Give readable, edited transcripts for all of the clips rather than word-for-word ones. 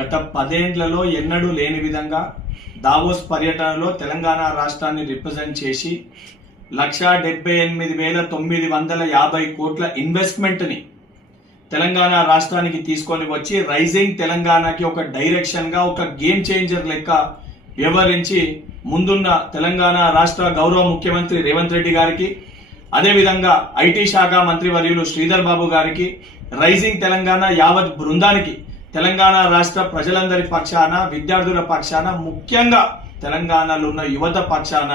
గత 10 ఏళ్లలో ఎన్నడూ లేని విధంగా దావోస్ పర్యటనలో తెలంగాణ రాష్ట్రాన్ని రిప్రజెంట్ చేసి 1,78,950 కోట్ల ఇన్వెస్ట్మెంట్ ని తెలంగాణ రాష్ట్రానికి తీసుకొని వచ్చి రైజింగ్ తెలంగాణకి ఒక డైరెక్షన్ గా ఒక గేమ్ చేంజర్ లెక్క వ్యవహరించి ముందున్న తెలంగాణ రాష్ట్ర గౌరవ ముఖ్యమంత్రి రేవంత్ రెడ్డి గారికి, అదేవిధంగా ఐటీ శాఖ మంత్రివర్యులు శ్రీధర్ బాబు గారికి, రైజింగ్ తెలంగాణ యావత్ బృందానికి, తెలంగాణ రాష్ట్ర ప్రజలందరి పక్షాన, విద్యార్థుల పక్షాన, ముఖ్యంగా తెలంగాణలో ఉన్న యువత పక్షాన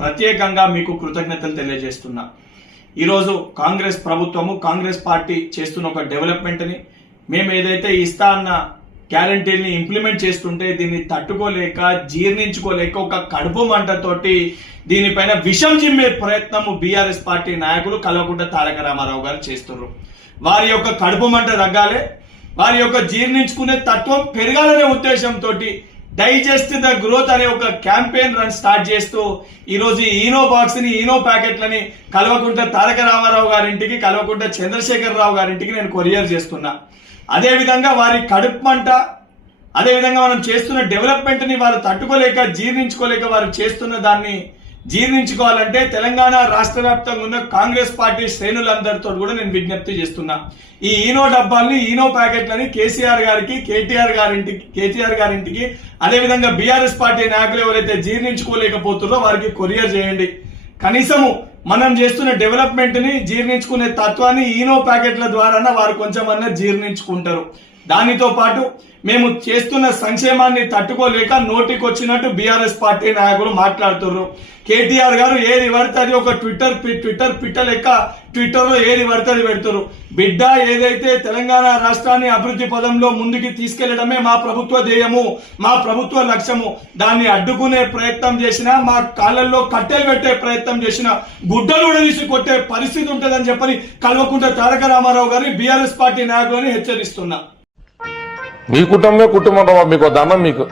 ప్రత్యేకంగా మీకు కృతజ్ఞతలు తెలియజేస్తున్నా. ఈరోజు కాంగ్రెస్ ప్రభుత్వము, కాంగ్రెస్ పార్టీ చేస్తున్న ఒక డెవలప్మెంట్ ని, మేము ఏదైతే ఇస్తా అన్న గ్యారంటీని ఇంప్లిమెంట్ చేస్తుంటే దీన్ని తట్టుకోలేక, జీర్ణించుకోలేక ఒక కడుపు మంటతోటి దీనిపైన విషం చిమ్మే ప్రయత్నము బీఆర్ఎస్ పార్టీ నాయకులు కల్వకుంట్ల తారక రామారావు గారు చేస్తున్నారు. వారి యొక్క కడుపు మంట తగ్గాలి, వారి యొక్క జీర్ణించుకునే తత్వం పెరగాలనే ఉద్దేశంతో డైజెస్ట్ ద గ్రోత్ అనే ఒక క్యాంపెయిన్ రన్ స్టార్ట్ చేస్తూ ఈరోజు ఈనో బాక్స్ ని, ఈనో ప్యాకెట్లని కల్వకుంట్ల తారక రామారావు గారింటికి, కల్వకుంట్ల చంద్రశేఖర్ రావు గారింటికి నేను కొరియర్ చేస్తున్నా. అదేవిధంగా వారి కడుపు మంట, అదేవిధంగా మనం చేస్తున్న డెవలప్మెంట్ ని వారు తట్టుకోలేక, జీర్ణించుకోలేక వారు చేస్తున్న దాన్ని జీర్ణించుకోవాలంటే తెలంగాణ రాష్ట్ర వ్యాప్తంగా ఉన్న కాంగ్రెస్ పార్టీ శ్రేణులందరితో కూడా నేను విజ్ఞప్తి చేస్తున్నా. ఈ ఈనో డబ్బాల్ని, ఈనో ప్యాకెట్లని కేసీఆర్ గారికి, కేటీఆర్ గారింటికి, అదేవిధంగా బీఆర్ఎస్ పార్టీ నాయకులు ఎవరైతే జీర్ణించుకోలేకపోతున్నారో వారికి కొరియర్ చేయండి. కనీసము మనం చేస్తున్న డెవలప్మెంట్ ని జీర్ణించుకునే తత్వాన్ని ఈనో ప్యాకెట్ల ద్వారా వారు కొంచెమన్నా జీర్ణించుకుంటారు. దానితో పాటు మేము చేస్తున్న సంక్షేమాన్ని తట్టుకోలేక నోటికొచ్చినట్టు బీఆర్ఎస్ పార్టీ నాయకులు మాట్లాడుతున్నారు. కేటీఆర్ గారు ఏది పడితే అది ఒక ట్విట్టర్ పిట్ట లెక్క ట్విట్టర్ లో ఏది పడితే అది పెడుతున్నారు. బిడ్డ, ఏదైతే తెలంగాణ రాష్ట్రాన్ని అభివృద్ధి పదంలో ముందుకు తీసుకెళ్లడమే మా ప్రభుత్వ ధ్యేయము, మా ప్రభుత్వ లక్ష్యము. దాన్ని అడ్డుకునే ప్రయత్నం చేసినా, మా కాళ్ళల్లో కట్టెలు పెట్టే ప్రయత్నం చేసినా గుడ్డలు ఉడదీసి కొట్టే పరిస్థితి ఉంటుందని చెప్పని కల్వకుంట్ల తారక రామారావు గారిని, బీఆర్ఎస్ పార్టీ నాయకులని హెచ్చరిస్తున్నా. మీ కుటుంబమే కుటుంబం, మీకు దండం మీకు.